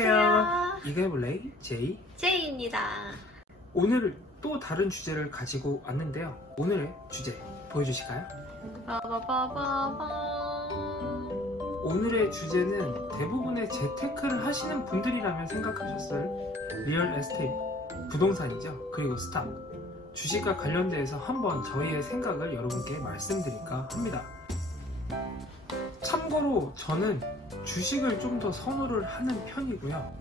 안녕하세요. 이글블레이 제이입니다. 오늘 또 다른 주제를 가지고 왔는데요. 오늘의 주제 보여주실까요? 오늘의 주제는 대부분의 재테크를 하시는 분들이라면 생각하셨을 리얼 에스테이트, 부동산이죠. 그리고 스탁, 주식과 관련돼서 한번 저희의 생각을 여러분께 말씀드릴까 합니다. 참고로 저는 주식을 좀 더 선호를 하는 편이고요.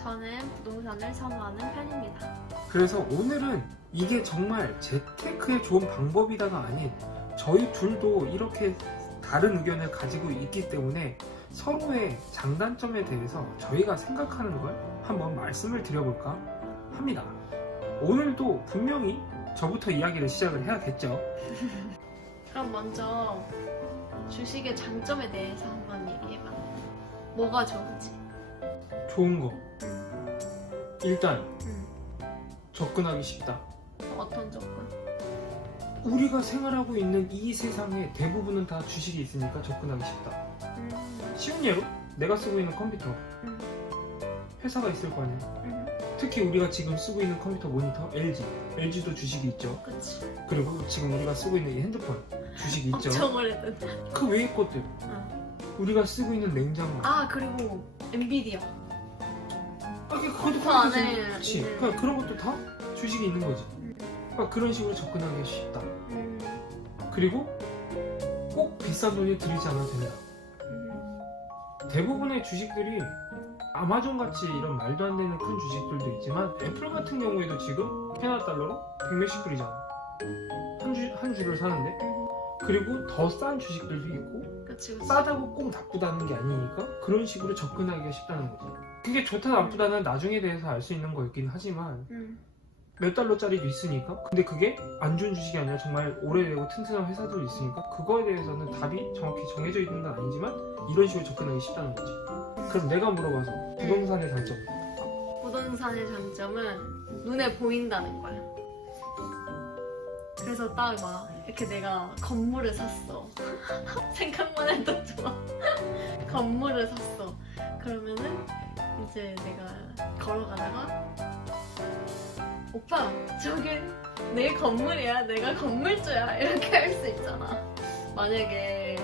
저는 부동산을 선호하는 편입니다. 그래서 오늘은 이게 정말 재테크에 좋은 방법이다가 아닌 저희 둘도 이렇게 다른 의견을 가지고 있기 때문에 서로의 장단점에 대해서 저희가 생각하는 걸 한번 말씀을 드려볼까 합니다. 오늘도 분명히 저부터 이야기를 시작을 해야겠죠. 그럼 먼저 주식의 장점에 대해서 한번 얘기해봐. 뭐가 좋은지. 좋은 거. 일단 접근하기 쉽다. 어떤 조건? 우리가 생활하고 있는 이 세상에 대부분은 다 주식이 있으니까 접근하기 쉽다. 쉬운 예로 내가 쓰고 있는 컴퓨터, 회사가 있을 거 아니야. 특히 우리가 지금 쓰고 있는 컴퓨터 모니터 LG도 주식이 있죠. 그치. 그리고 지금 우리가 쓰고 있는 이 핸드폰 주식이 있죠. 엄청 오래된. 그 외의 것들, 우리가 쓰고 있는 냉장고. 그리고 엔비디아. 그것도 그 안에. 그치. 그러니까 그런 것도 다 주식이 있는 거지. 그러니까 그런 식으로 접근하기 쉽다. 그리고 꼭 비싼 돈이 들이지 않아도 된다. 대부분의 주식들이 아마존 같이 이런 말도 안 되는 큰 주식들도 있지만 애플 같은 경우에도 지금 캐나다 달러로 100몇십 불이잖아. 한 주를 사는데. 그리고 더 싼 주식들도 있고. 그치. 싸다고 꼭 나쁘다는 게 아니니까 그런 식으로 접근하기가 쉽다는 거지. 그게 좋다 나쁘다는 나중에 대해서 알 수 있는 거였긴 하지만 몇 달러짜리도 있으니까. 근데 그게 안 좋은 주식이 아니라 정말 오래되고 튼튼한 회사들도 있으니까 그거에 대해서는 답이 정확히 정해져 있는 건 아니지만 이런 식으로 접근하기 쉽다는 거지. 그럼 내가 물어봐서 부동산의 장점. 부동산의 장점은 눈에 보인다는 거야. 그래서 딱 막 이렇게 내가 건물을 샀어. 생각만 해도 좋아. 건물을 샀어. 그러면은 이제 내가 걸어가다가 오빠 저기 내 건물이야, 내가 건물주야, 이렇게 할 수 있잖아. 만약에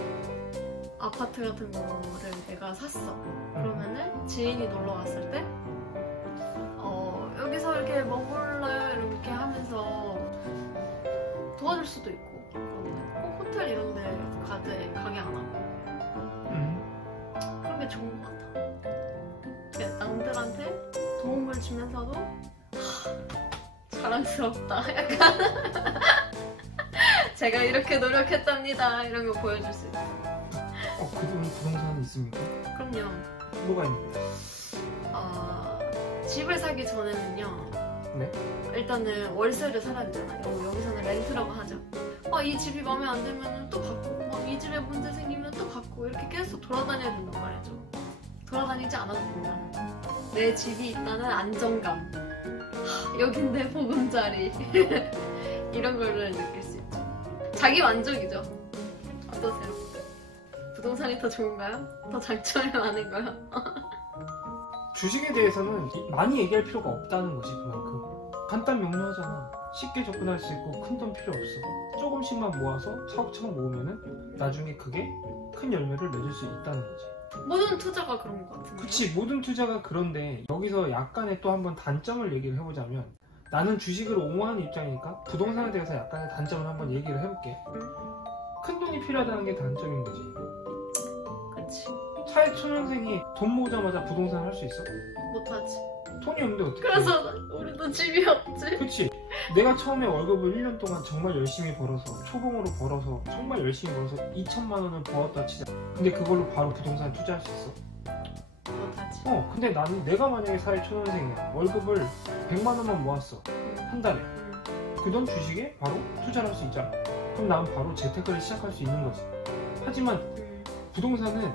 아파트 같은 거를 내가 샀어. 그러면은 지인이 놀러 왔을 때 여기서 이렇게 머물래 이렇게 하면서 도와줄 수도 있고. 꼭 호텔 이런 데 가게 안 하고. 그런 게 좋은 것 같아. 남들한테 도움을 주면서도 자랑스럽다. 약간 제가 이렇게 노력했답니다. 이런 거 보여줄 수 있어. 그분 부동산이 있습니까? 그럼요. 뭐가 있는데? 집을 사기 전에는요. 네? 일단은 월세를 살아야 되잖아요. 여기서는 렌트라고 하죠. 이 집이 마음에 안 들면 또 바꾸고, 이 집에 문제 생기면 또 바꾸고, 이렇게 계속 돌아다녀야 된단 말이죠. 돌아다니지 않아도 된다. 내 집이 있다는 안정감. 여긴 내 보금자리. 이런 거를 느낄 수 있죠. 자기 만족이죠. 어떠세요? 부동산이 더 좋은가요? 더 장점이 많은가요? 주식에 대해서는 많이 얘기할 필요가 없다는 것이 그만큼 간단 명료하잖아. 쉽게 접근할 수 있고 큰 돈 필요 없어. 조금씩만 모아서 차곡차곡 모으면은 나중에 그게 큰 열매를 맺을 수 있다는 거지. 모든 투자가 그런 것 같은데. 그치, 모든 투자가 그런데 여기서 약간의 또 한번 단점을 얘기를 해보자면, 나는 주식을 옹호하는 입장이니까 부동산에 대해서 약간의 단점을 한번 얘기를 해볼게. 큰 돈이 필요하다는 게 단점인 거지. 그치. 차에 초년생이 돈 모으자마자 부동산을 할 수 있어? 못하지. 돈이 없는데 어떻게? 그래서 우리도 집이 없지. 그치. 내가 처음에 월급을 1년 동안 정말 열심히 벌어서, 초봉으로 벌어서 정말 열심히 벌어서 2천만 원을 벌었다 치자. 근데 그걸로 바로 부동산에 투자할 수 있어? 못하지. 근데 나는 내가 만약에 사회 초년생이야. 월급을 100만 원만 모았어. 한 달에. 그 돈 주식에 바로 투자를 할 수 있잖아. 그럼 난 바로 재테크를 시작할 수 있는 거지. 하지만 부동산은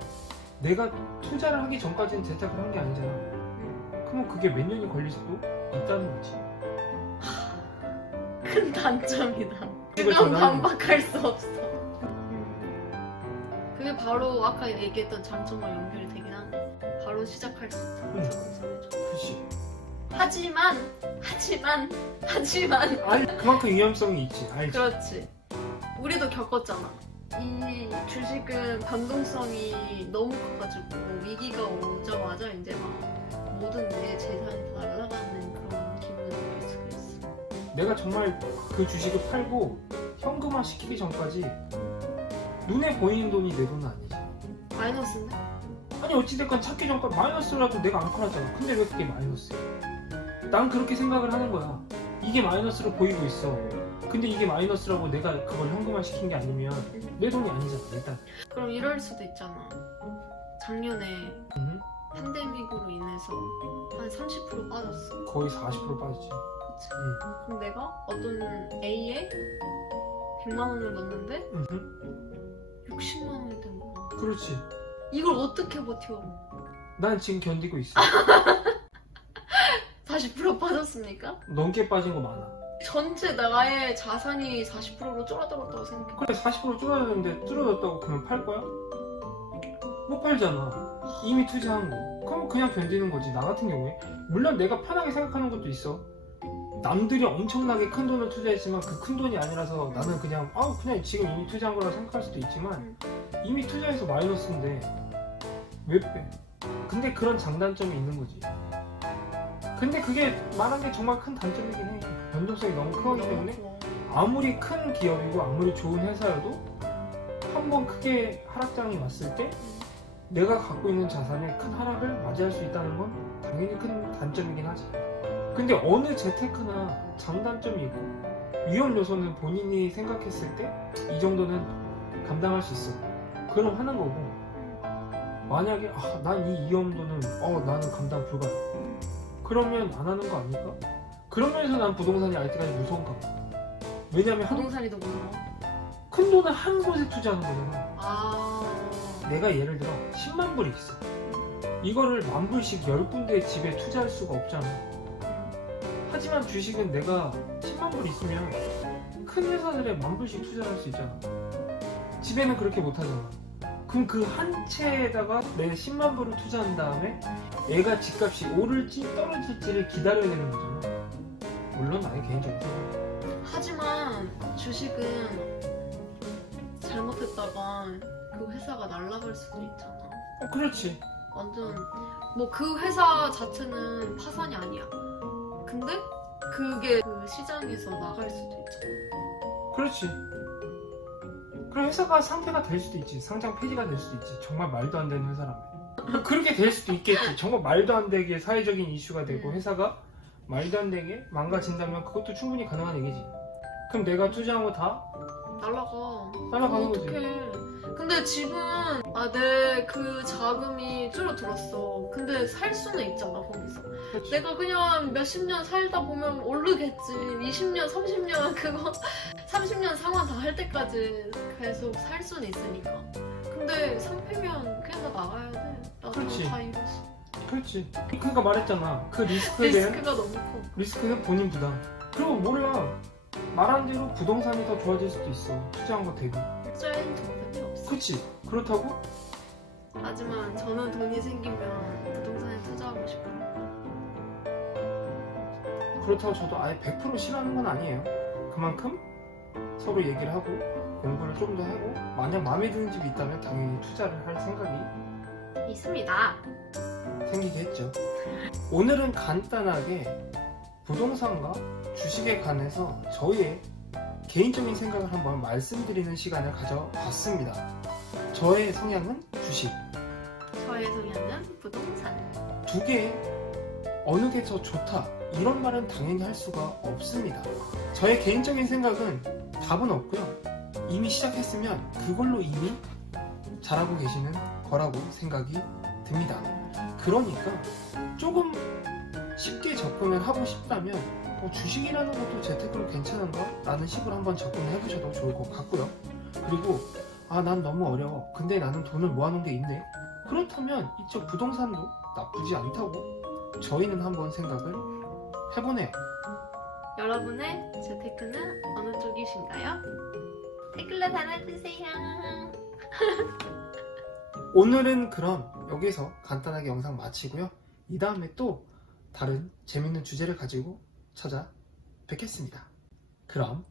내가 투자를 하기 전까지는 재테크를 한 게 아니잖아. 그러면 그게 몇 년이 걸릴 수도 있다는 거지. 큰 단점이다. 그건 반박할 수 없어. 그게 바로 아까 얘기했던 장점과 연결이 되긴 하네. 바로 바로 시작할 수 있죠. 부동산에 좀. 그렇지. 하지만 아니 그만큼 위험성이 있지. 알지. 그렇지. 우리도 겪었잖아. 이 주식은 변동성이 너무 커가지고 위기가 오자마자 이제 막 모든 내 재산이 다 날아가는 그런 기분을 느낄 수가 있어. 내가 정말 그 주식을 팔고 현금화 시키기 전까지 눈에 보이는 돈이 내 돈은 아니지. 마이너스인데? 아니 어찌됐건 찾기 전까지 마이너스라도 내가 안 팔았잖아. 근데 왜 그게 마이너스야? 난 그렇게 생각을 하는 거야. 이게 마이너스로 보이고 있어. 근데 이게 마이너스라고 내가 그걸 현금화 시킨 게 아니면 내 돈이 아니잖아 일단. 그럼 이럴 수도 있잖아. 작년에 팬데믹으로 인해서 한 30% 빠졌어. 거의 40% 빠지지. 그치? 그럼 내가 어떤 A에 100만 원을 넣었는데 60만 원이 된 거야. 그렇지. 이걸 어떻게 버텨? 난 지금 견디고 있어. 40% 빠졌습니까? 넘게 빠진 거 많아. 전체 나의 자산이 40%로 줄어들었다고 생각해. 그래 40% 줄어들었는데 줄어들었다고 그러면 팔 거야? 못 팔잖아. 이미 투자한 거. 그럼 그냥 견디는 거지. 나 같은 경우에 물론 내가 편하게 생각하는 것도 있어. 남들이 엄청나게 큰 돈을 투자했지만 그 큰 돈이 아니라서 나는 그냥 그냥 지금 이미 투자한 거라고 생각할 수도 있지만 이미 투자해서 마이너스인데 왜 빼? 근데 그런 장단점이 있는 거지. 근데 그게 말한 게 정말 큰 단점이긴 해. 변동성이 너무 크기 때문에 아무리 큰 기업이고 아무리 좋은 회사여도 한번 크게 하락장이 왔을 때 내가 갖고 있는 자산에 큰 하락을 맞이할 수 있다는 건 당연히 큰 단점이긴 하지. 근데 어느 재테크나 장단점이 있고 위험 요소는 본인이 생각했을 때 이 정도는 감당할 수 있어. 그럼 하는 거고, 만약에 난 이 위험도는 나는 감당 불가야. 그러면 안 하는 거 아닐까? 그런 면에서 난 부동산이 아직까지 무서운가 봐. 왜냐면 부동산이 더 무서워. 큰 돈을 한 곳에 투자하는 거잖아. 내가 예를 들어 10만 불이 있어. 이거를 10,000불씩 10군데 집에 투자할 수가 없잖아. 하지만 주식은 내가 10만 불 있으면 큰 회사들에 10,000불씩 투자할 수 있잖아. 집에는 그렇게 못 하잖아. 그럼 그 한 채에다가 내 10만 불을 투자한 다음에 얘가 집값이 오를지 떨어질지를 기다려야 되는 거잖아. 물론 나의 개인적인 생각. 하지만 주식은 잘못했다가 그 회사가 날아갈 수도 있잖아. 그렇지. 완전 뭐 그 회사 자체는 파산이 아니야. 근데 그게 그 시장에서 나갈 수도 있잖아. 그렇지. 그럼 회사가 상폐가 될 수도 있지. 상장 폐지가 될 수도 있지. 정말 말도 안 되는 회사라면. 그렇게 될 수도 있겠지. 정말 말도 안 되게 사회적인 이슈가 되고 회사가 말도 안 되게 망가진다면 그것도 충분히 가능한 얘기지. 그럼 내가 투자한 거 다 날아가는 거지. 어떡해. 근데 집은 내 그 자금이 줄어들었어. 근데 살 수는 있잖아 거기서. 그렇지. 내가 그냥 몇십 년 살다 보면 오르겠지. 20년, 30년 그거 30년 상환 다 할 때까지 계속 살 수는 있으니까. 근데 상패면 그냥 다 나가야 돼. 나도 그렇지. 다 이러지. 그렇지. 그러니까 말했잖아. 그 리스크에 대한 리스크가 너무 커. 리스크는 본인 부담. 그리고 몰라. 말한 대로 부동산이 더 좋아질 수도 있어. 투자한 거 대비. 투자에는 정답이 없어. 그치. 그렇다고? 하지만 저는 돈이 생기면 부동산에 투자하고 싶어요. 그렇다고 저도 아예 100% 싫어하는 건 아니에요. 그만큼 서로 얘기를 하고 공부를 좀 더 하고 만약 마음에 드는 집이 있다면 당연히 투자를 할 생각이 있습니다. 생기겠죠. 오늘은 간단하게 부동산과 주식에 관해서 저의 개인적인 생각을 한번 말씀드리는 시간을 가져봤습니다. 저의 성향은 주식, 저의 성향은 부동산. 두 개 어느 게 더 좋다 이런 말은 당연히 할 수가 없습니다. 저의 개인적인 생각은 답은 없고요. 이미 시작했으면 그걸로 이미 잘하고 계시는 거라고 생각이 듭니다. 그러니까 조금 쉽게 접근을 하고 싶다면 주식이라는 것도 재테크로 괜찮은가? 라는 식으로 한번 접근을 해보셔도 좋을 것 같고요. 그리고 난 너무 어려워. 근데 나는 돈을 모아놓은 게 있네. 그렇다면 이쪽 부동산도 나쁘지 않다고 저희는 한번 생각을 해보네요. 여러분의 재테크는 어느 쪽이신가요? 댓글로 달아주세요. 오늘은 그럼 여기서 간단하게 영상 마치고요. 이 다음에 또 다른 재밌는 주제를 가지고 찾아뵙겠습니다. 그럼